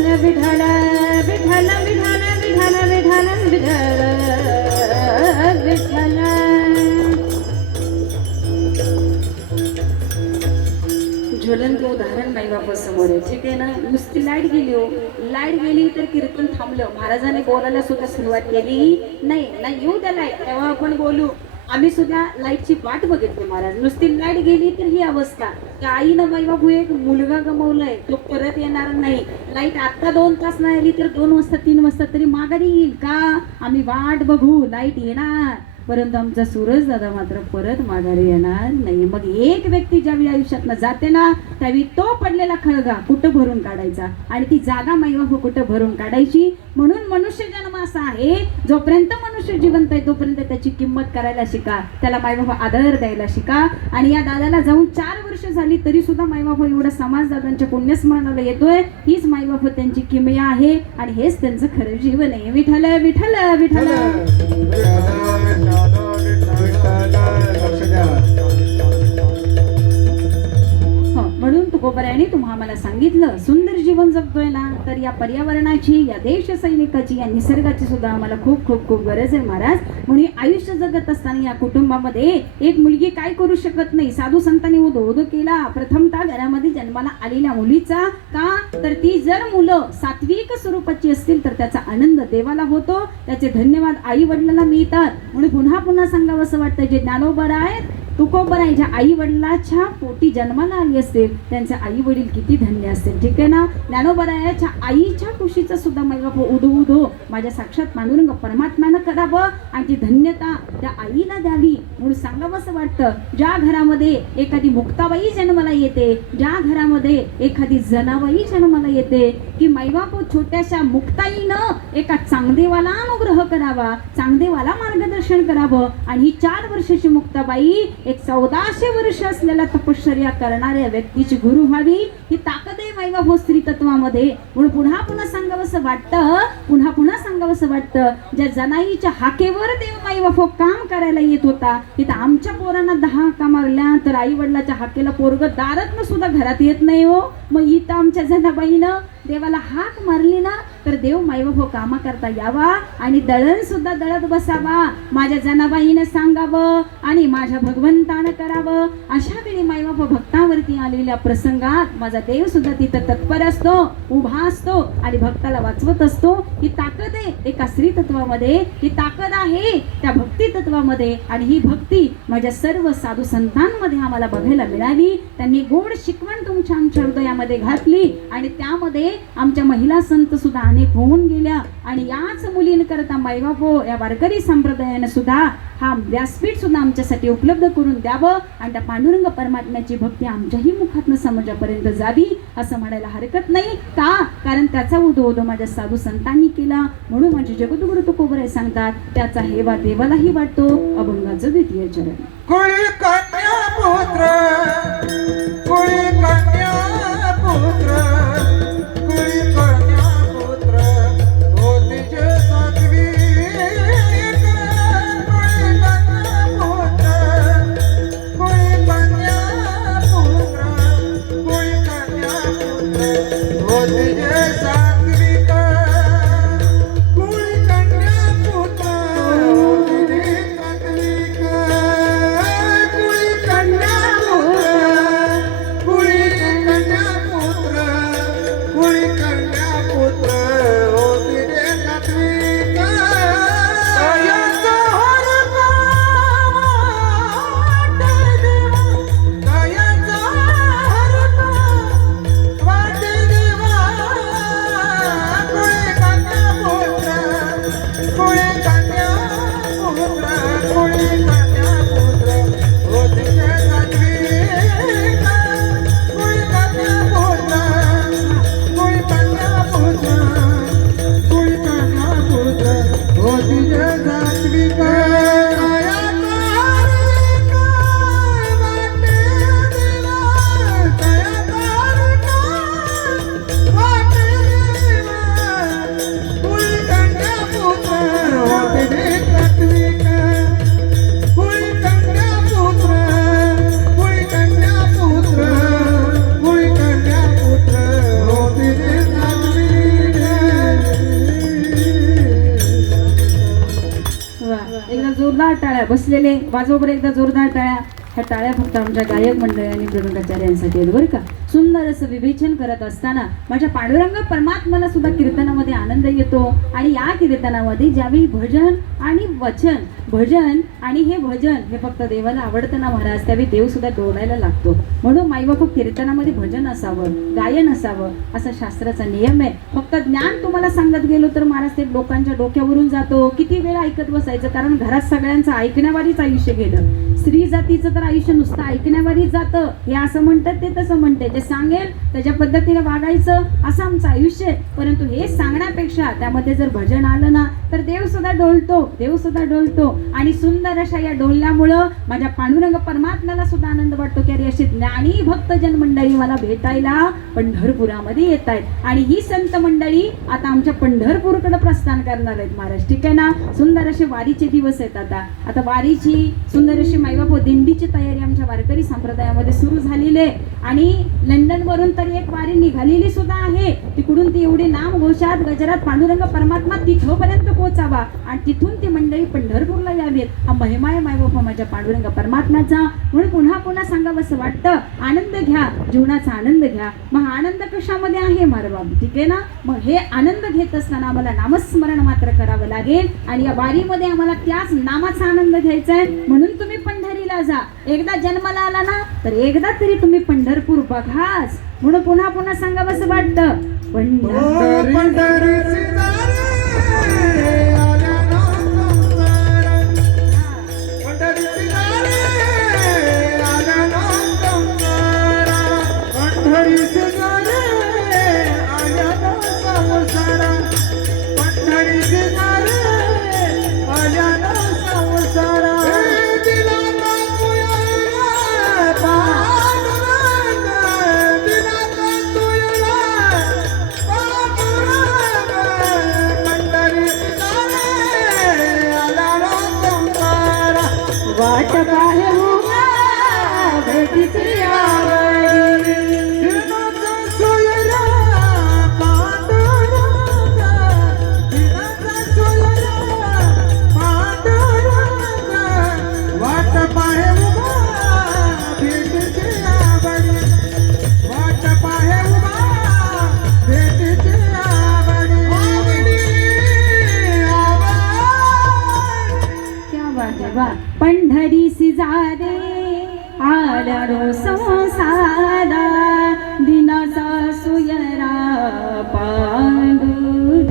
विठ्ठल विठ्ठल विठ्ठल विठ्ठल विठ्ठल विठ्ठल विठ्ठल. ज्वलंत उदाहरण माईबापा समोर आहे. ठीक आहे ना. नुसती लाईट गेली हो, लाईट गेली तर कीर्तन थांबलं. महाराजांनी बोलायला सुद्धा सुरुवात केली नाही. येऊ द्या लाईट, तेव्हा आपण बोलू. आम्ही सुद्धा लाईटची वाट बघितली महाराज. नुसती लाईट गेली तर ही अवस्था. त्या आईनं माईबापू एक मुलगा गमावलाय, तो परत येणार नाही. लाईट आता 2 तास नाही आली तर 2 वाजता 3 वाजता तरी माघारी येईल का? आम्ही वाट बघू, लाईट येणार. परंतु आमचा सूरज दादा मात्र परत माघारी येणार नाही. मग एक व्यक्ती ज्यावेळी आयुष्यातनं जाते ना, त्यावेळी तो पडलेला खळगा कुठं भरून काढायचा आणि ती जागा माईबाप कुठं भरून काढायची. म्हणून मनुष्य जन्म असा आहे, जोपर्यंत मनुष्य जिवंत आहे तोपर्यंत त्याची किंमत करायला शिका, त्याला माईबाप आदर द्यायला शिका. आणि या दादाला जाऊन 4 वर्ष झाली तरी सुद्धा माईबाप एवढा समाज दादांच्या पुण्यस्मरणाला येतोय. हीच माईबाप त्यांची किमया आहे आणि हेच त्यांचं खरं जीवन आहे. विठ्ठल विठ्ठल विठ्ठल. म्हणून तुकोबरायांनी तुम्हाला सांगितलं, सुंदर जीवन जगतोय ना, तर या पर्यावरणाची, या देश सैनिकाची, या निसर्गाची सुद्धा आम्हाला खूप खूप खूप गरज आहे महाराज. म्हणून आयुष्य जगत असताना या कुटुंबामध्ये एक मुलगी काय करू शकत नाही. साधू संतांनी उदो केला प्रथमतः घरामध्ये जन्माला आलेल्या मुलीचा. का तर ती जर मुलं सात्विक स्वरूपाची असतील तर त्याचा आनंद देवाला होतो, त्याचे धन्यवाद आई वडिलांना मिळतात. म्हणून पुन्हा पुन्हा सांगावं असं वाटतं, जे ज्ञानोबा आहेत, तुकोबा आहे, ज्या आई वडिलाच्या पोटी जन्माला आली असतील त्यांचे आई वडील किती धन्य असतील. ठीक आहे ना. ज्ञानोबरायाच्या आईच्या खुशीचं सुद्धा माईबाप उदो माझ्या साक्षात पांडुरंग परमात्म्यानं करावं आणि ती धन्यता त्या आईला द्यावी. म्हणून सांगावं असं वाटतं, ज्या घरामध्ये एखादी मुक्ताबाई जन्माला येते, ज्या घरामध्ये एखादी जनाबाई जन्माला येते, की माईबाप छोट्याशा मुक्ताईनं एका चांगदेवाला अनुग्रह करावा, चांगदेवाला मार्गदर्शन करावं. आणि ही 4 वर्षाची मुक्ताबाई एक 1400 वर्ष असलेल्या तपश्चर्या करणाऱ्या व्यक्तीची गुरु व्हावी. ही ताकद आहे माईबाप स्त्री तत्वामध्ये. म्हणून पुन्हा पुन्हा सांगावंसं वाटतं, ज्या जनाईच्या हाकेवर देव माईबाप काम करायला येत होता, तिथं आमच्या पोरांना 10 हाका मारल्या तर आई वडिलाच्या हाकेला पोरग दारातनं सुद्धा घरात येत नाही हो. मग इथं आमच्या जनाबाईनं देवाला हाक मारली ना, तर देव माईबाप कामा करता यावा आणि दळण सुद्धा दळत बसावा. माझ्या जनाबाईनं सांगावं आणि माझ्या भगवंतानं करावं. अशा वेळी माईबाप भक्तावरती आलेल्या प्रसंगात माझा देव सुद्धा तिथं तत्पर असतो, उभा असतो आणि भक्ताला वाचवत असतो. ही ताकद आहे एका स्त्री तत्वामध्ये, ही ताकद आहे त्या भक्ती तत्वामध्ये. आणि ही भक्ती माझ्या सर्व साधू संतांमध्ये आम्हाला बघायला मिळाली. त्यांनी गोड शिकवण तुमच्या आमच्या हृदयामध्ये घातली आणि त्यामध्ये आमच्या महिला संत सुद्धा अनेक होऊन गेल्या. आणि याच मुलींकरता माईबाप या वारकरी संप्रदायाने सुद्धा हा व्यासपीठ सुद्धा आमच्यासाठी उपलब्ध करून द्यावं आणि त्या पांडुरंग परमात्म्याची भक्ती आमच्याही मुखातनं समाजापर्यंत जावी असं म्हणायला हरकत नाही. का? कारण त्याचा उदो माझ्या साधू संतांनी केला. म्हणून माझे जगद्गुरु तुकोबराय सांगतात, त्याचा हेवा देवालाही वाटतो. अभंगाचं 2य चरण. कुळी कन्या पुत्र, कुळी कन्या पुत्र, कुळी कन्या पुत्र, हो तिचे सात्विक. कुळी कन्या पुत्र, कुळी कन्या पुत्र, कुळी कन्या पुत्र, हो तिचे सात्विक. कुळी कन्या पुत्र, हो तिचे सात्विक. कुळी कन्या पुत्र, कुळी कन्या पुत्र, जोरदार टाळ्या बसलेले वाजव बरं एकदा जोरदार टाळ्या. ह्या टाळ्या फक्त आमच्या गायक मंडळी आणि मृदंगाचार्यांसाठी आहेत बरं का. सुंदर असं विवेचन करत असताना माझ्या पांडुरंग परमात्म्याला सुद्धा कीर्तनामध्ये आनंद येतो. आणि या कीर्तनामध्ये ज्यावेळी भजन आणि वचन, भजन आणि हे भजन हे फक्त देवाला आवडतं ना महाराज, त्यावेळी देव सुद्धा डोलायला लागतो. म्हणून माईबाप कीर्तनामध्ये भजन असावं, गायन असावं असा शास्त्राचा नियम आहे. फक्त ज्ञान तुम्हाला सांगत गेलो तर महाराज ते लोकांच्या डोक्यावरून जातो. किती वेळ ऐकत बसायचं, कारण घरात सगळ्यांचं ऐकण्यावारीच आयुष्य गेलं. स्त्री जातीचं तर आयुष्य नुसतं ऐकण्यावारीच जातं. हे असं म्हणतात ते तसं म्हणते, जे सांगेल त्याच्या पद्धतीने वागायचं असं आमचं आयुष्य आहे. परंतु हे सांगण्यापेक्षा त्यामध्ये जर भजन आलं ना तर देव सुद्धा डोलतो, देव सुद्धा डोलतो. आणि सुंदर अशा या डोलण्यामुळं माझ्या पांडुरंग परमात्म्याला सुद्धा आनंद वाटतो की अरे अशी ज्ञानी भक्तजन मंडळी मला भेटायला पंढरपुरामध्ये येत आहेत. आणि ही संत मंडळी आता आमच्या पंढरपूरकडे प्रस्थान करणार आहेत महाराज. ठीक आहे ना. सुंदर असे वारीचे दिवस आहेत. आता वारीची सुंदर अशी माईबाप दिंडीची तयारी आमच्या वारकरी संप्रदायामध्ये सुरू झालेली आहे. आणि लंडन वरून तर एक वारी निघालेली सुद्धा आहे. तिकडून ती एवढी नाम घोषात गजरात पांडुरंग परमात्मा तिथोपर्यंत पोहोचावा आणि तिथून ती मंडळी पंढरपूरला यावेत. हा महिमा आहे मायबापा माझ्या पांडुरंग परमात्म्याचा. म्हणून पुन्हा पुन्हा सांगावं असं वाटतं, आनंद घ्या, जीवनाचा आनंद घ्या. मग हा आनंद कशामध्ये आहे मारबाब, ठीक आहे ना. मग हे आनंद घेत असताना आम्हाला नामस्मरण मात्र करावं लागेल. आणि या वारीमध्ये आम्हाला त्याच नामाचा आनंद घ्यायचा आहे. म्हणून तुम्ही पंढरीला जा. एकदा जन्माला आला ना तर एकदा तरी तुम्ही पंढरपूर बघाच. म्हणून पुन्हा पुन्हा सांगावं असं वाटतं, पंढरीची दारे आल्या ना संसारा, पंढरीची दारे आल्या ना संसारा, पंढरीची दारे आल्या ना संसारा, पंढरीची दारे आल्या ना संसारा. वाट पाहू भेटीची आवडी, दिनाचा सोयरा पांडुरंग, दिनाचा सोयरा पांडुरंग, वाट पाहे उभा भेटीची आवडी, वाट पाहे उभा भेटीची आवडी, क्या बात आहे. वा पंढरी सिजारे आल्यारो संसारा, दिनाचा सुयरा पांडुरंग.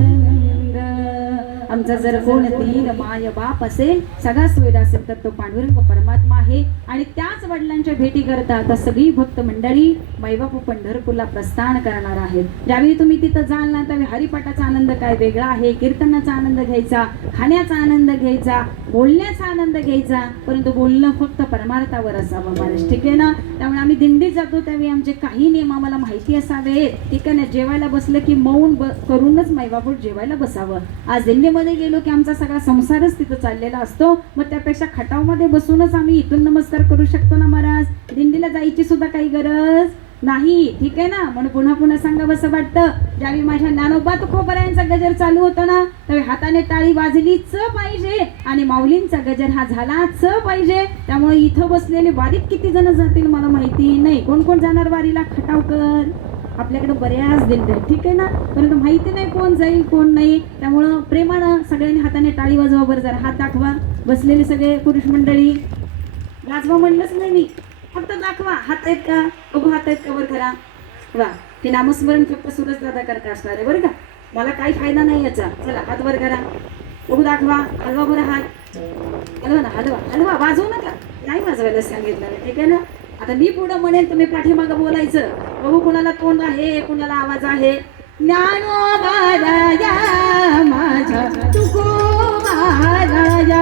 आमचा जर कोण दीन माय बाप असेल, सगळा सोयरा असेल तर तो पांडुरंग परमात्मा आहे. आणि त्याच वडिलांच्या भेटी करता आता सगळी भक्त मंडळी माईबापू पंढरपूरला प्रस्थान करणार आहेत. ज्यावेळी तुम्ही तिथं जाल ना त्यावेळी हरिपाठाचा आनंद काय वेगळा आहे, कीर्तनाचा आनंद घ्यायचा, खाण्याचा आनंद घ्यायचा, बोलण्याचा आनंद घ्यायचा. परंतु बोलणं फक्त परमार्थावर असावं महाराज, ठीक आहे ना. त्यामुळे आम्ही दिंडीत जातो त्यावेळी आमचे काही नियम आम्हाला माहिती असावे, ठीक आहे ना. जेवायला बसलं की मौन करूनच माईबापू जेवायला बसावं. आज दिंडीमध्ये गेलो की आमचा सगळा संसारच तिथं चाललेला असतो. मग त्यापेक्षा खटावमध्ये बसूनच आम्ही इथून नमस्कार करू शकतो ना महाराज. दिंडीला जायची सुद्धा काही गरज नाही, ठीक आहे ना. म्हणून पुन्हा पुन्हा सांगावं असं वाटतं, ज्यावेळी माझ्या ज्ञानोबा तुकोबरायांचा गजर चालू होता ना त्यावेळी हाताने टाळी वाजलीच पाहिजे आणि माऊलींचा गजर हा झालाच पाहिजे. त्यामुळे इथं बसलेले वारीत किती जण जातील मला माहिती नाही. कोण कोण जाणार वारीला? खटावकर आपल्याकडे बऱ्याच दिंड्या, ठीक आहे ना. परंतु माहिती नाही कोण जाईल कोण नाही. त्यामुळं प्रेमानं सगळ्यांनी हाताने टाळी वाजवा बरं. जरा हात दाखवा बसलेले सगळे पुरुष मंडळी. वाजवा म्हणलंच नाही मी, फक्त दाखवा. हात आहेत का बघू, हात आहेत का वर करा. वा, ते नामस्मरण फक्त सूरज दादा करता असणार आहे बरं का. मला काही फायदा नाही याचा. चला हात वर करा बघू, दाखवा. हलवा बरं हात, हलवा ना, हलवा हलवा, वाजवू नका. नाही वाजवायला सांगितलं, ठीक आहे ना. आता मी पुढं म्हणेन तुम्ही पाठीमागं बोलायचं. बघू कुणाला तोंड आहे कुणाला आवाज आहे. ज्ञानोबा राया माझ्या तुकोबा राया.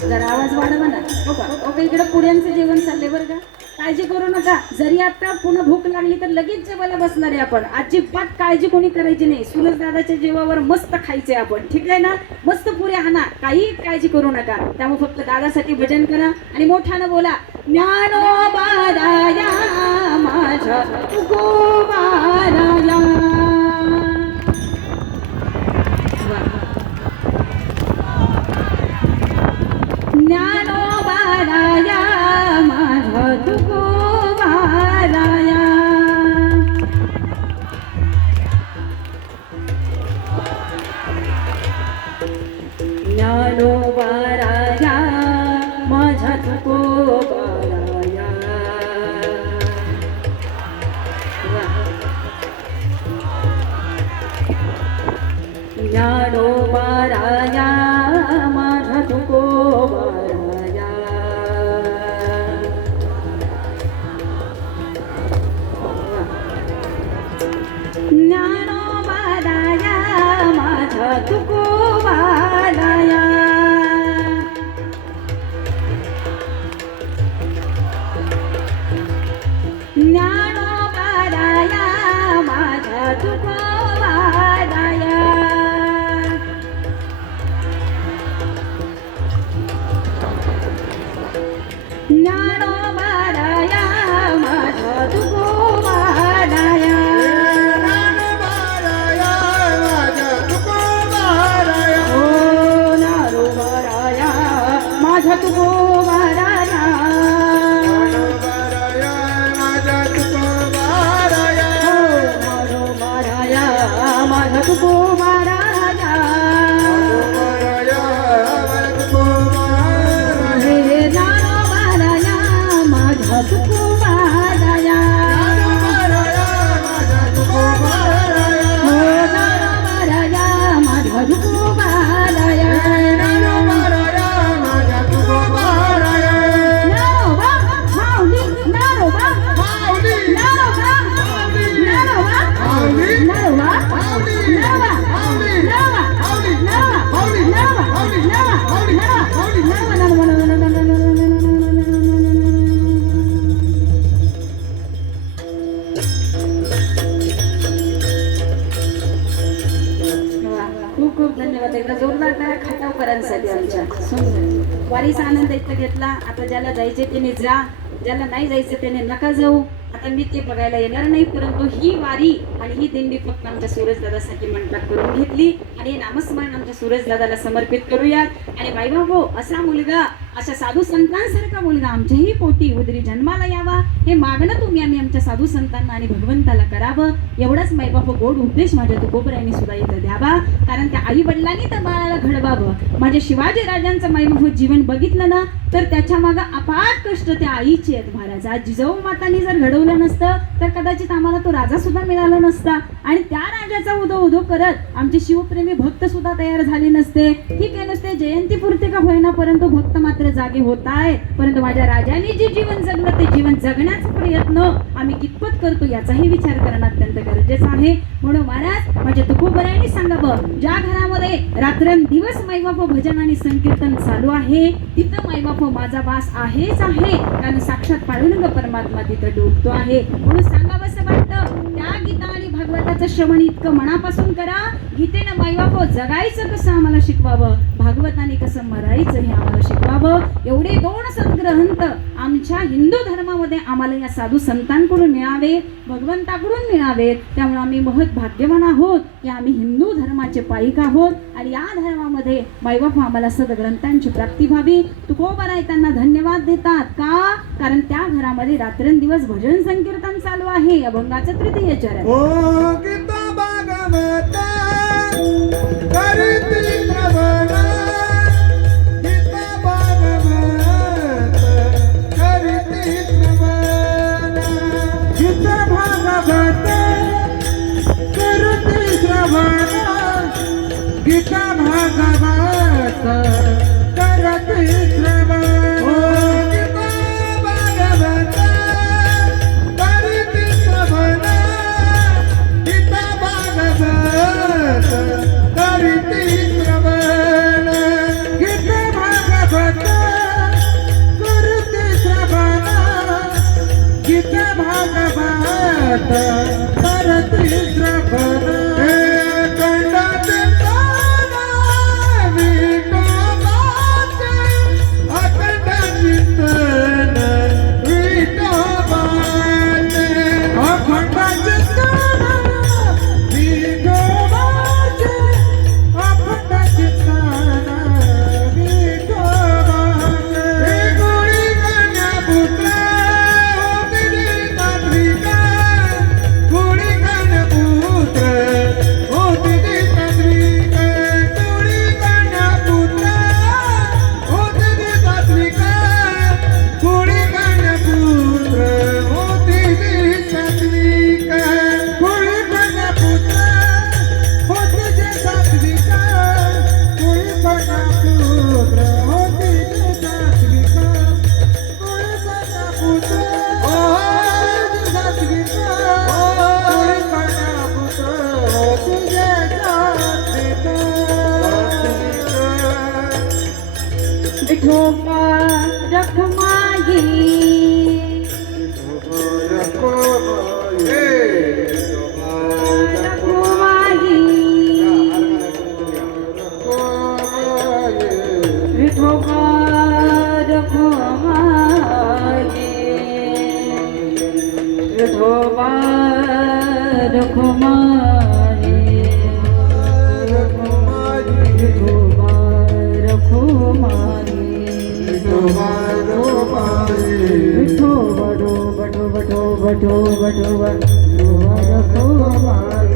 जरा आवाज वाढवा ना. हो का इकडे पुऱ्यांचं जेवण चाललंय बरं का. काळजी करू नका. जरी आता पुन्हा भूक लागली तर लगेच जेवायला बसणार आहे आपण. अजिबात काळजी कोणी करायची नाही. सूरज दादाच्या जेवावर मस्त खायचे आपण, ठीक आहे ना. मस्त पुऱ्या हाना, काही काळजी करू नका. त्यामुळे फक्त दादासाठी भजन करा आणि मोठ्यानं बोला. ज्ञानोबा राया माझ्या तुकोबा राया. ज्ञानोबा राया माझा तुकोबा राया. ज्ञानोबा राया माझा तुकोबा राया. ज्ञानोबा राया माझा तुकोबा राया. ज्ञानोबा राया माझा तुकोबा राया. ओ ज्ञानोबा राया माझा तुकोबा राया. माझा तुकोबा राया. हे ज्ञानोबा राया माझा तुकोबा राया. हो ज्ञानोबा राया माझा तुकोबा राया. ज्ञानोबा माऊली ज्ञानोबा ज्ञानोबा ज्ञानोबा ज्ञानोबा खूप खूप धन्यवाद. एकदा जोरदार टाळ्या खटावकरांसाठी आमच्या. सुंदर वारीचा आनंद इथं घेतला. आता ज्याला जायचे त्याने जा, ज्याला नाही जायचं त्याने नका जाऊ. आता मी ते बघायला येणार नाही, परंतु ही वारी आणि ही दिंडी फक्त आमच्या सूरजदादासाठी मंडपात करून घेतली आणि हे नामस्मरण आमच्या सूरजदादाला समर्पित करूयात. आणि मायबाबो असा मुलगा, अशा साधू संतांसारखा मुलगा आमच्याही पोटी उदरी जन्माला यावा, हे मागणं तुम्ही आम्ही आमच्या साधू संतांना आणि भगवंताला करावं. एवढाच मायबाबो गोड उद्देश माझ्या तुकोबरायांनी सुद्धा इथं द्यावा. कारण त्या आई वडिलांनी त्या बाळाला घडवावं. माझ्या शिवाजी राजांचं मायबाबो जीवन बघितलं ना तर त्याच्या मागं अपाट कष्ट त्या आईचे आहेत महाराज. आज जिजाऊ मातांनी जर घडवलं नसतं तर कदाचित आम्हाला तो राजा सुद्धा मिळाला नसता आणि त्या राजाचा उदो उदो करत आमचे शिवप्रेमी भक्त सुद्धा तयार झाले नसते. ठीक आहे, नसते जयंती पुरते का होईना, परंतु भक्त मात्र जागे होत आहे. परंतु माझ्या राजाने जे जीवन जगलं ते जीवन जगण्याचा प्रयत्न आम्ही कितपत करतो याचाही विचार करणं अत्यंत गरजेचं आहे. म्हणून महाराज माझ्या तुकोबरायांनी सांगावं, ज्या घरामध्ये रात्रंदिवस मायबाप भजन आणि संकीर्तन चालू आहे तिथं मायबाप माझा वास आहेच आहे. कारण साक्षात पांडुरंग परमात्मा तिथं डोबतो आहे. म्हणून सांगावं असं वाटतं, त्या गीता आणि भागवताचं श्रवण इतकं मनापासून करा. गीतेनं मायबाप जगायचं कसं आम्हाला शिकवावं, भागवताने कसं मरायचं हे आम्हाला शिकवावं. एवढे 2 सद्ग्रंथ आमच्या हिंदू धर्मामध्ये आम्हाला या साधू संतांकडून मिळावे, भगवंताकडून मिळावे. त्यामुळे आम्ही महत् भाग्यवान आहोत की आम्ही हिंदू धर्माचे पाईक आहोत आणि या धर्मामध्ये मायबाप आम्हाला सद्ग्रंथांची प्राप्ती व्हावी. तुकोबराय त्यांना धन्यवाद देतात का, कारण त्या घरामध्ये रात्रंदिवस भजन संकीर्तन चालू आहे. अभंगाचं 3य चरण. ओ गीता भागवत करती श्रवण, गीता भागवत करती श्रवण, गीता भागवत करती श्रवण, गीता भागवत करती श्रवण. ओ गीता भागवत करती श्रवण, गीता भागवत करती श्रवण, गीता भागवत करती श्रवण, गीता भागवत करती श्रवण. विठोबा रखुमाई विठोबा रखुमाई विठो बडो बडो बडो बडो बडो रखुमाई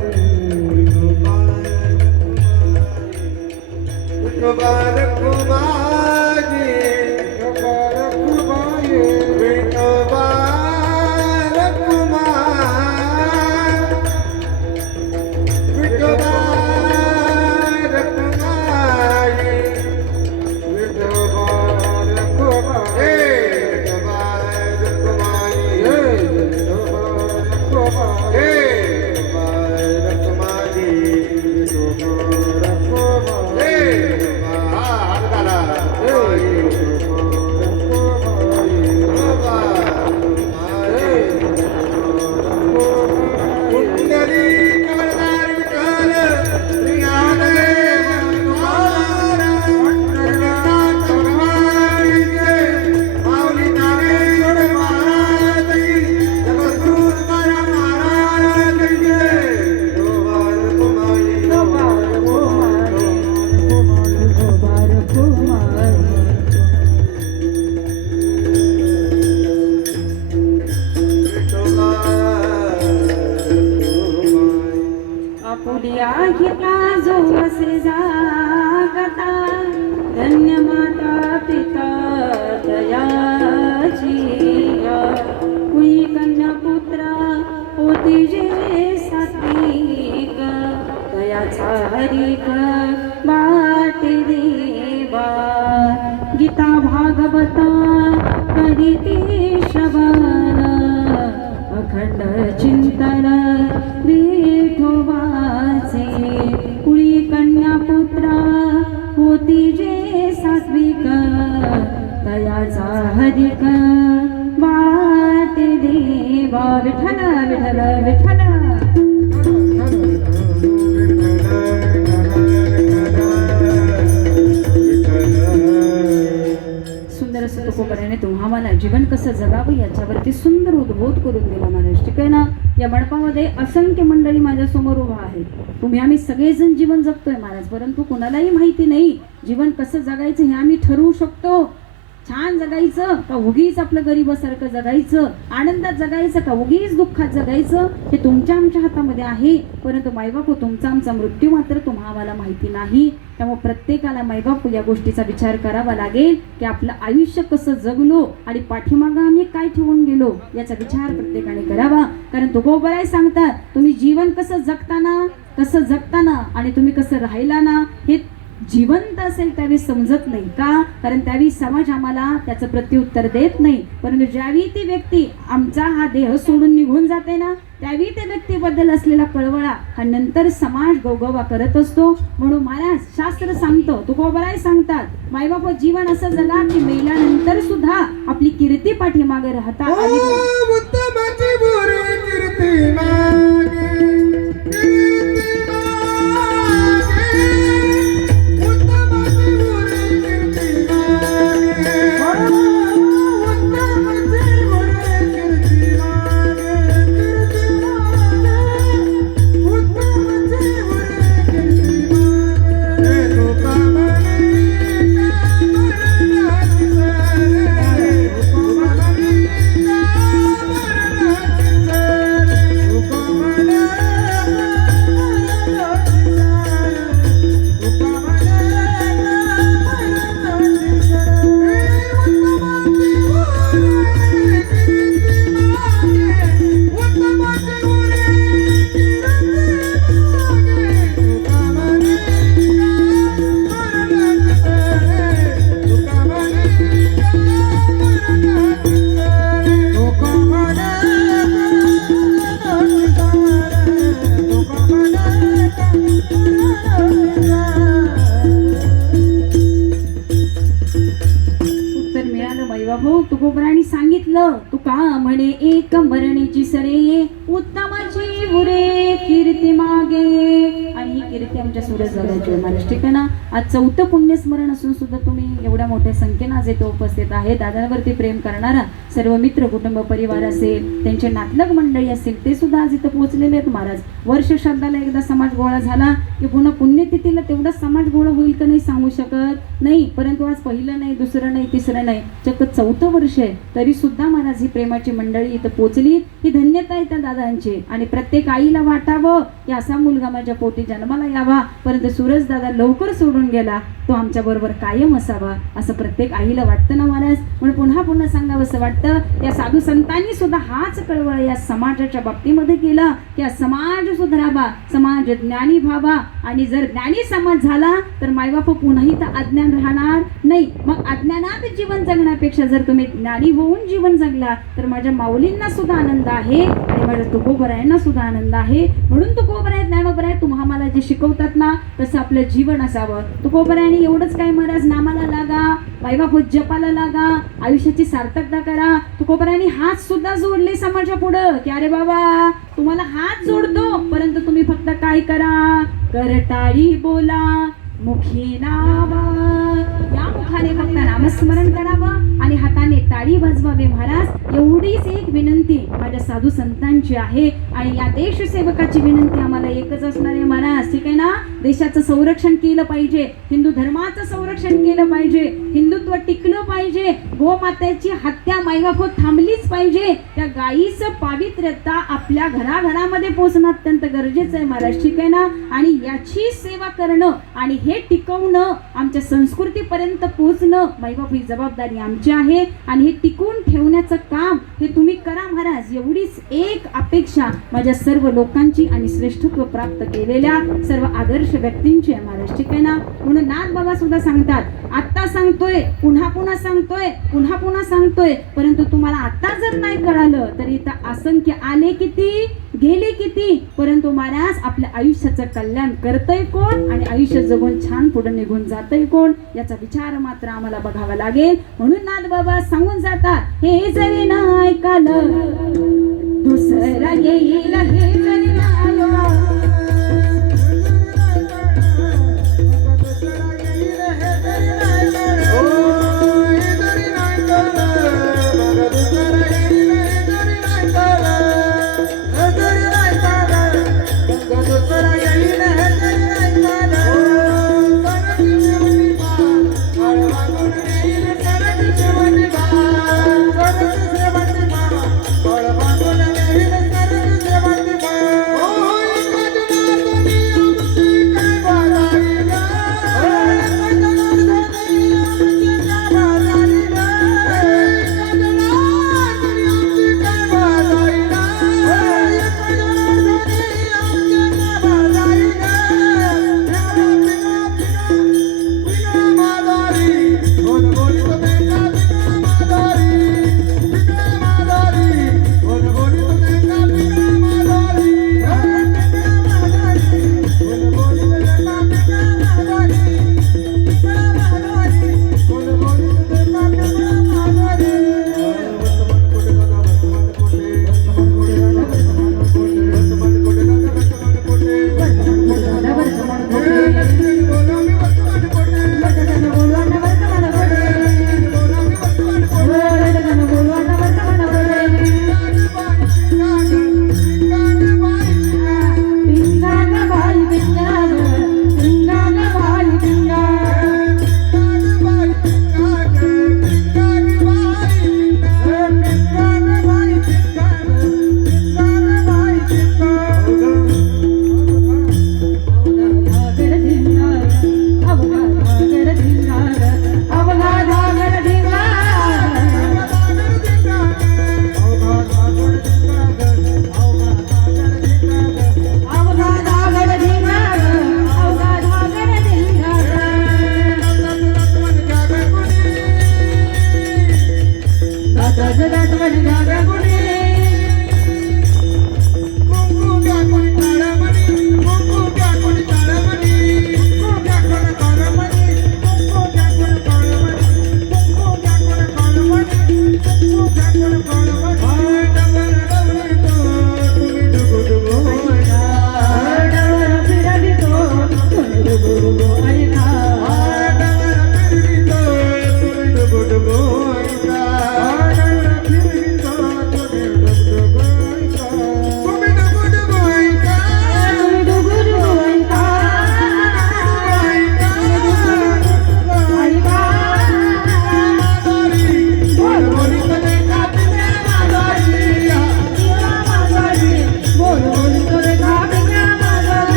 आपुलिया घेता जो असे जागता धन्य माता पिता दयाची कुणी कन्या पुत्र होती जे सात्विक दयाचा हरिक बाट देवा गीता भागवता करीते श्रवण अखंड चिंतन विठोबाचे कुळी कन्या पुत्र होती जे सात्विक दयाचा हरिक वाट देवा विठ्ठल विठ्ठल विठ्ठल सुंदर असं तुकोबऱ्याने तुम्हा मला जीवन कसं जगावं याच्यावरती सुंदर उद्बोध करून दिला महाराज. ठीक आहे ना. या मंडपामध्ये असंख्य मंडळी माझ्या समोर उभा आहे. तुम्ही आम्ही सगळेजण जीवन जगतोय महाराज, परंतु कुणालाही माहिती नाही जीवन कसं जगायचं हे आम्ही ठरवू शकतो. छान जगायचं का उगीच आपलं गरीबासारखं जगायचं, आनंदात जगायचं का उगीच दुःखात जगायचं, हे तुमच्या आमच्या हातामध्ये आहे. परंतु मायबापू तुमचा आमचा मृत्यू मात्र तुम्हा आम्हाला माहिती नाही. त्यामुळे प्रत्येकाला मायबापू या गोष्टीचा विचार करावा लागेल की आपलं आयुष्य कसं जगलो आणि पाठीमागं आम्ही काय ठेवून गेलो याचा विचार प्रत्येकाने करावा. कारण तुकोबराय सांगतात तुम्ही जीवन कसं जगताना आणि तुम्ही कसं राहिला ना हे जिवंत असेल त्यावेळी समजत नाही का, कारण त्यावेळी समाज आम्हाला त्याचं प्रत्युत्तर देत नाही. परंतु ज्यावेळी ती व्यक्ती आमचा हा देह सोडून निघून जाते ना त्यावेळी त्या व्यक्तीबद्दल असलेला कळवळा हा नंतर समाज गौगवा करत असतो. म्हणून महाराज शास्त्र सांगतो तुकोबराय सांगतात मायबाप जीवन असं जगा की मेल्यानंतर सुद्धा आपली कीर्ती पाठीमागे राहता आली म्हणे एक मरणीची सरे उत्तमाची उरे कीर्ती मागे. आणि ही कीर्ती आमच्या सूरज दादाची आहे महाराज. ठीक आहे ना. आज 4थं पुण्यस्मरण असून सुद्धा तुम्ही एवढ्या मोठ्या संख्येनं आज इथे उपस्थित आहे. दादांवरती प्रेम करणारा सर्व मित्र कुटुंब परिवार असेल, त्यांचे नातलग मंडळी असेल, ते सुद्धा आज इथं पोहोचलेले आहेत महाराज. वर्ष श्राद्धाला एकदा समाज गोळा झाला की पुन्हा पुण्यतिथीला तेवढा समाज गोळा होईल का नाही सांगू शकत नाही. परंतु आज पहिलं नाही, दुसरं नाही, तिसरं नाही, चक्क 4थं वर्ष आहे तरी सुद्धा महाराज ही प्रेमाची मंडळी इथं पोहोचली. ही धन्यता आहे त्या दादांची. आणि प्रत्येक आईला वाटावं की असा मुलगा माझ्या पोटी जन्माला यावा. परंतु सूरज दादा लवकर सोडून गेला, तो आमच्या बरोबर कायम असावा असं प्रत्येक आईला वाटतं ना महाराज. म्हणून पुन्हा पुन्हा सांगावं असं वाटतं. या साधू संतांनी सुद्धा हाच कळवळ या समाजाच्या बाबतीमध्ये केला की समाज सुधारावा, समाज ज्ञानी व्हावा. आणि जर ज्ञानी समाज झाला तर मायबाप पुन्हाही तर अज्ञान राहणार नाही. मग अज्ञानात जीवन जगण्यापेक्षा जर तुम्ही ज्ञानी होऊन जीवन जगला तर माझ्या माऊलींना सुद्धा आनंद आहे आणि माझ्या तुकोबरायांना सुद्धा आनंद आहे. म्हणून तुकोबराय ज्ञानोबराय तुम्हाला जे शिकवतात ना तसं आपलं जीवन असावं. तुकोबरायांनी एवढंच काय महाराज, नामाला लागा, मायबाप जपाला लागा, आयुष्याची सार्थकता करा. तुकोबरायांनी हात सुद्धा जोडले समाजा पुढं की अरे बाबा तुम्हाला हात जोडतो, परंतु तुम्ही फक्त काय करा, करताळी बोला, मुखी नावा. या मुखाने फक्त नामस्मरण करावं आणि हाताने टाळी वाजवावे महाराज. एवढीच एक विनंती माझ्या साधू संतांची आहे. आणि या देशसेवकाची विनंती आम्हाला एकच असणार आहे महाराज. ठीक आहे ना. देशाचं संरक्षण केलं पाहिजे, हिंदू धर्माचं संरक्षण केलं पाहिजे, हिंदुत्व टिकलं पाहिजे, गोमातेची हत्या मायबाप थांबलीच पाहिजे. त्या गायीचं पावित्र्यता आपल्या घराघरामध्ये पोहोचणं अत्यंत गरजेचं आहे महाराज. ठीक आहे ना. आणि याची सेवा करणं आणि हे टिकवणं, आमच्या संस्कृतीपर्यंत पोहोचणं मायबाप ही जबाबदारी आमची आहे. आणि हे टिकवून ठेवण्याचं काम हे तुम्ही करा महाराज. एवढीच एक अपेक्षा माझ्या सर्व लोकांची आणि श्रेष्ठत्व प्राप्त केलेल्या सर्व आदर्श व्यक्तींची आहे महाराज. ठीक आहे ना. म्हणून नाथ बाबा सुद्धा सांगतात, आत्ता सांगतोय, पुन्हा पुन्हा सांगतोय, पुन्हा पुन्हा सांगतोय, परंतु तुम्हाला आता जर नाही कळालं तरी इथं असंख्य आले किती, गेले किती, परंतु महाराज आपल्या आयुष्याचं कल्याण करतय कोण आणि आयुष्य जगून छान पुढे निघून जातय कोण याचा विचार मात्र आम्हाला बघावा लागेल. म्हणून नाथ बाबा सांगून जातात, हे जरी नाही ऐकालं दुसरा येईल, हे जरी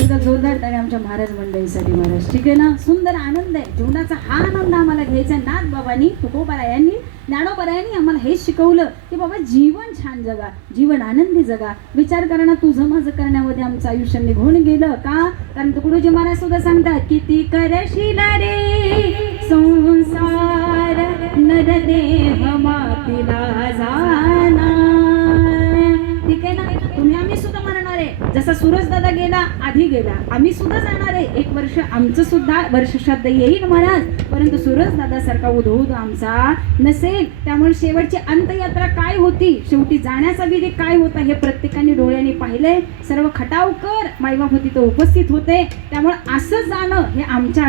एकदा जोरदार टाळ्या आमच्या महाराज मंडळीसाठी महाराज. ठीक आहे ना. सुंदर आनंद आहे जीवनाचा. हा आनंद आम्हाला घ्यायचा. नाथ बाबांनी तुकोबारायांनी ज्ञानोबारायांनी आम्हाला हेच शिकवलं की बाबा जीवन छान जगा, जीवन आनंदी जगा. विचार करा ना, तुझं माझं करण्यामध्ये आमचं आयुष्य निघून गेलं का? कारण तुकडोजी महाराज सुद्धा सांगतात, किती करशील रे संसार नरदेह मातीला जाणार. ठीक आहे ना. तुम्ही आम्ही सुद्धा मरणार आहे. जसा सूरज दादा गेला आधी गेला, आम्ही सुद्धा जाणार आहे. एक वर्ष आमचं सुद्धा वर्ष श्राद्ध येईल महाराज, परंतु सूरज दादा सारखा उधो आमचा नसेल. त्यामुळे शेवटची अंत्ययात्रा काय होती, शेवटी जाण्याचा विधी काय होता हे प्रत्येकाने डोळ्यांनी पाहिलंय. सर्व खटावकर माईबाप होती तो उपस्थित होते. त्यामुळे असं जाणं हे आमच्या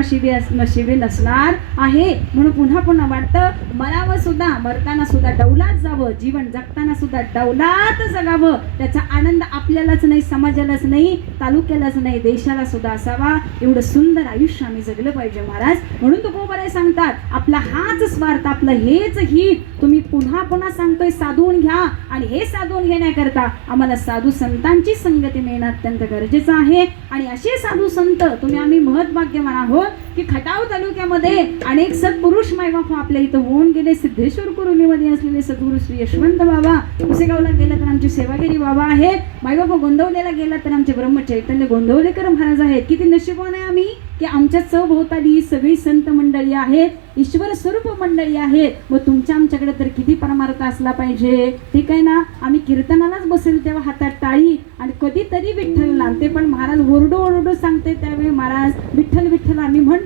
नशिबी नसणार आहे. म्हणून पुन्हा पुन्हा वाटतं मरावं सुद्धा, मरताना सुद्धा डौलात जावं, जीवन जगताना सुद्धा डौलात जगावं. त्याचा आनंद आपल्यालाच नाही, समाजालाच नाही, तालुक्यालाच नाही, देशाला सुद्धा असावा. एवढं सुंदर आयुष्य आम्ही जगलं पाहिजे महाराज. म्हणून तुकोबाराय सांगतात, आपला हाच स्वार्थ, आपलं हेच हित तुम्ही पुन्हा पुन्हा सांगतोय साधून घ्या. आणि हे साधून घेण्याकरता आम्हाला साधू संतांची संगती मिळणं अत्यंत गरजेचं आहे. आणि असे साधू संत तुम्ही आम्ही महत्भाग्यवान आहोत की खटाव तालुक्यामध्ये अनेक सत्पुरुष मायबाप आपल्या इथं होऊन गेले. सिद्धेश्वर कुरुलीमध्ये असलेले सद्गुरू श्री यशवंत बाबा, पुसेगावला गेला तर आमचे सेवागिरी बाबा आहेत. मायबाप गोंदवलेला गेला तर आमचे ब्रह्मचैतन्य गोंदवलेकर महाराज आहेत. किती नशिबवान आहे आम्ही की आमच्या चौभोवताली सगळी संत मंडळी आहेत, ईश्वर स्वरूप मंडळी आहेत. व तुमच्या आमच्याकडे तर किती परमार्थ असला पाहिजे. ठीक आहे ना. आम्ही कीर्तनालाच बसेल तेव्हा हातात टाळी आणि कधीतरी विठ्ठल नांदते, पण महाराज ओरडू ओरडू सांगते त्यावेळी महाराज विठ्ठल विठ्ठल आम्ही म्हणतो.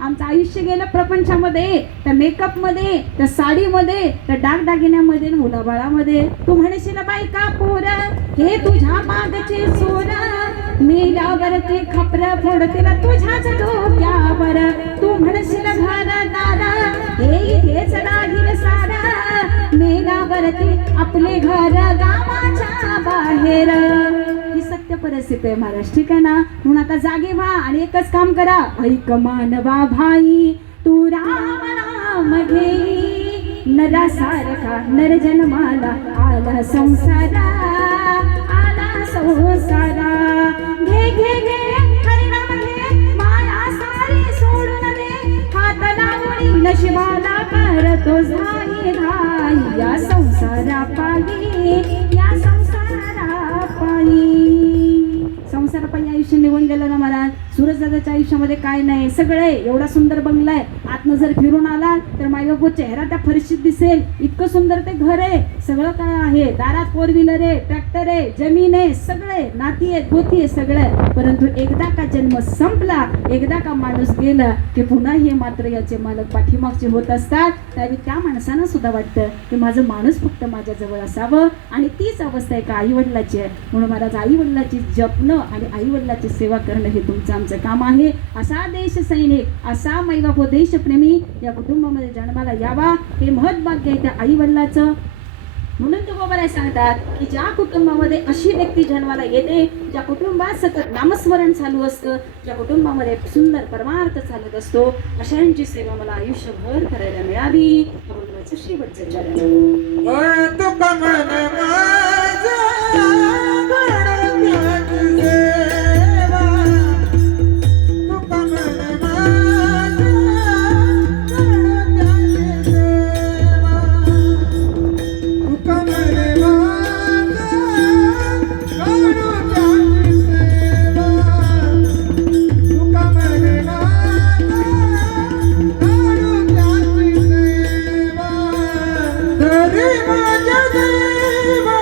आमचं आयुष्य गेलं प्रपंचामध्ये, त्या मेकअपमध्ये, त्या साडीमध्ये, त्या दागदागिन्यामध्ये, मुलाबाळामध्ये. तू म्हणशील बायका पोरा हे तुझ्या मागचे सोरा, मेल्यावर ते खपरा फोडतील तुझ्याच डोक्यावर. तू म्हणशील घरदारा हे इथेच राहील सारा, मेल्यावर ते आपले घर गावाच्या बाहेर. ही सत्य परिस्थिती आहे महाराज. ठीक आहे ना. म्हणून आता जागे व्हा आणि एकच काम करा, ऐक मानवा भाई तू राम नाम घेई, नरासारखा नर जन्माला आला संसारा, आला संसारा. घे घे घे हरिनाम घे, माया सारी सोडून दे, हात लावणी नशिबाला करतो झाई घाई. या संसारा पायी, या संसारा पायी. संसारापायी आयुष्य निघून गेलं ना महाराज. सूरजदादाच्या आयुष्यामध्ये काय नाही, सगळं आहे. एवढा सुंदर बंगला आहे. आतनं जर फिरून आला तर मायबापू चेहरा त्या फरशीत दिसेल, इतकं सुंदर ते घर आहे. सगळं काय आहे, दारात फोर व्हीलर आहे, ट्रॅक्टर आहे, जमीन आहे, सगळे नाती आहे, गोती आहे, सगळं. परंतु एकदा का जन्म संपला, एकदा का माणूस गेला की पुन्हा हे मात्र याचे मालक पाठीमागचे होत असतात. त्यावेळी त्या माणसांना सुद्धा वाटतं की माझं माणूस फक्त माझ्याजवळ असावं. आणि तीच अवस्था आहे का आई वडिलाची आहे. म्हणून महाराज आई वडिलाची जपणं आणि आई वडिलाची सेवा करणं हे तुमचं आमचं काम आहे. असा देश सैनिक, असा मैबाप देशप्रेमी या कुटुंबामध्ये जन्माला यावा हे महत्भाग्य आहे त्या आई वडिलाचं. म्हणून तुकोबाराय सांगतात की ज्या कुटुंबामध्ये अशी व्यक्ती जन्माला येते, ज्या कुटुंबात सतत नामस्मरण चालू असतं, ज्या कुटुंबामध्ये सुंदर परमार्थ चालत असतो, अशांची सेवा मला आयुष्यभर करायला मिळावी. भगवानाचं शेवटचं चरण. तुका मन माझा गणपती सेवा, तुका मन माझा गणपती सेवा, तुका मन माझा गणपती सेवा, तुका मन माझा गणपती सेवा. तरी माझ्या देवा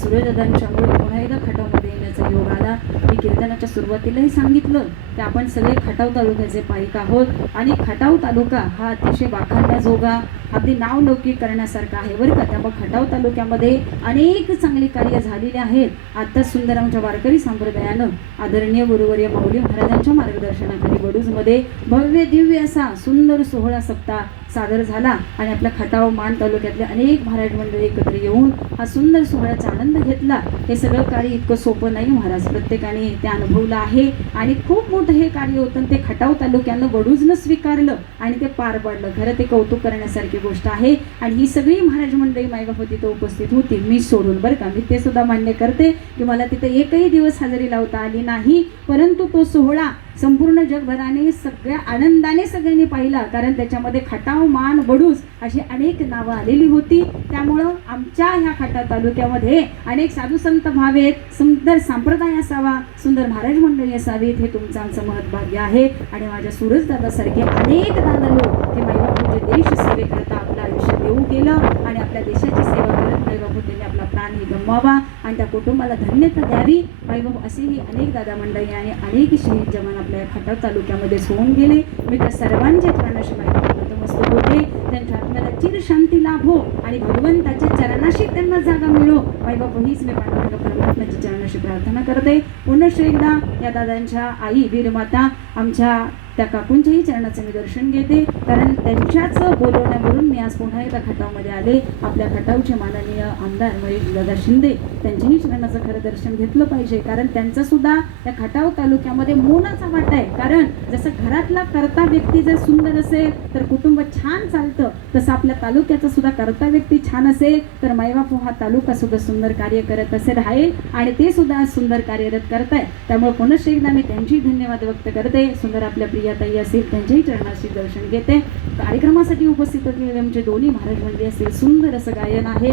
सूर्यदादांच्यामुळे पुन्हा एकदा खटावमध्ये येण्याचा योग आला. मी कीर्तनाच्या सुरुवातीलाही सांगितलं की आपण सगळे खटाव तालुक्याचे पाईक आहोत आणि खटाव तालुका हा अतिशय वाखाणण्याजोगा अगदी नावलौकिक करण्यासारखा आहे बरं का. त्यामुळे खटाव तालुक्यामध्ये अनेक चांगली कार्य झालेली आहेत. आत्ताच सुंदरामच्या वारकरी संप्रदायानं आदरणीय गुरुवर्य माऊली महाराजांच्या मार्गदर्शनाखाली वडूजमध्ये भव्य दिव्य असा सुंदर सोहळा सप्ताह सादर झाला आणि आपल्या खटाव मान तालुक्यातले अनेक महाराज मंडळी एकत्र येऊन हा सुंदर सोहळ्याचा आनंद घेतला. हे सगळं कार्य इतकं सोपं नाही महाराज, प्रत्येकाने ते अनुभवलं आहे आणि खूप मोठं हे कार्य होतं. ते खटाव तालुक्यानं वडूजनं स्वीकारलं आणि ते पार पाडलं. खरं ते कौतुक करण्यासारखी गोष्ट आहे. आणि ही सगळी महाराज मंडळी मायबाप तिथं उपस्थित होती, मी सोडून बरं का. मी ते सुद्धा मान्य करते की मला तिथं एकही दिवस हजेरी लावता आली नाही, परंतु तो सोहळा संपूर्ण जगभराने सगळ्या आनंदाने सगळ्यांनी पाहिला. कारण त्याच्यामध्ये खटाव मान वडूज अशी अनेक नावं आलेली होती. त्यामुळं आमच्या ह्या खटाव तालुक्यामध्ये अनेक साधू संत व्हावेत, सुंदर संप्रदाय असावा, सुंदर महाराज मंडळी असावीत, हे तुमचं आमचं महत्भाग्य आहे. आणि माझ्या सूरज दादासारखे अनेक दादा लोक हे मायबापाचे देश सेवेकरता आपलं आयुष्य देऊ केलं आणि आपल्या देशाची सेवा करत मायबापू त्यांनी आपला प्राणही गमवावा आणि त्या कुटुंबाला धन्यता द्यावी. मायबापू असेही अनेक दादा मंडळी आणि अनेक शहीद जवान आपल्या खटाव तालुक्यामध्येच होऊन गेले. मी त्या सर्वांच्या चरणाशी मायबापू नतमस्तक होते. त्यांच्या आत्म्याला चिर शांती लाभो आणि भगवंताच्या चरणाशी त्यांना जागा मिळो. मायबापू हीच मी पांडुरंग परमात्म्याच्या चरणाशी प्रार्थना करते. पुनश्च एकदा या दादांच्या आई वीरमाता आमच्या त्या काकूंच्याही चरणाचं मी दर्शन घेते, कारण त्यांच्याच बोलवण्यावरून मी आज पुन्हा एकदा खटावमध्ये आले. आपल्या खटावचे माननीय आमदार महेश दादा शिंदे त्यांच्याही चरणाचं खरं दर्शन घेतलं पाहिजे, कारण त्यांचा सुद्धा त्या खटाव तालुक्यामध्ये मोलाचा वाटा आहे. कारण जसं घरातला कर्ता व्यक्ती जर सुंदर असेल तर कुटुंब छान चालतं, तसं आपल्या तालुक्याचा सुद्धा कर्ता व्यक्ती छान असेल तर मायबापू हा तालुका सुद्धा सुंदर कार्य करत असे राहील आणि ते सुद्धा सुंदर कार्यरत करताय. त्यामुळे पुनश्च एकदा मी त्यांची धन्यवाद व्यक्त करते. सुंदर आपल्या प्रियाताई असेल त्यांच्याही चरणाशी दर्शन घेते. कार्यक्रमासाठी उपस्थित असलेले आमचे दोन्ही महाराज मंडळी असेल, सुंदर असं गायन आहे.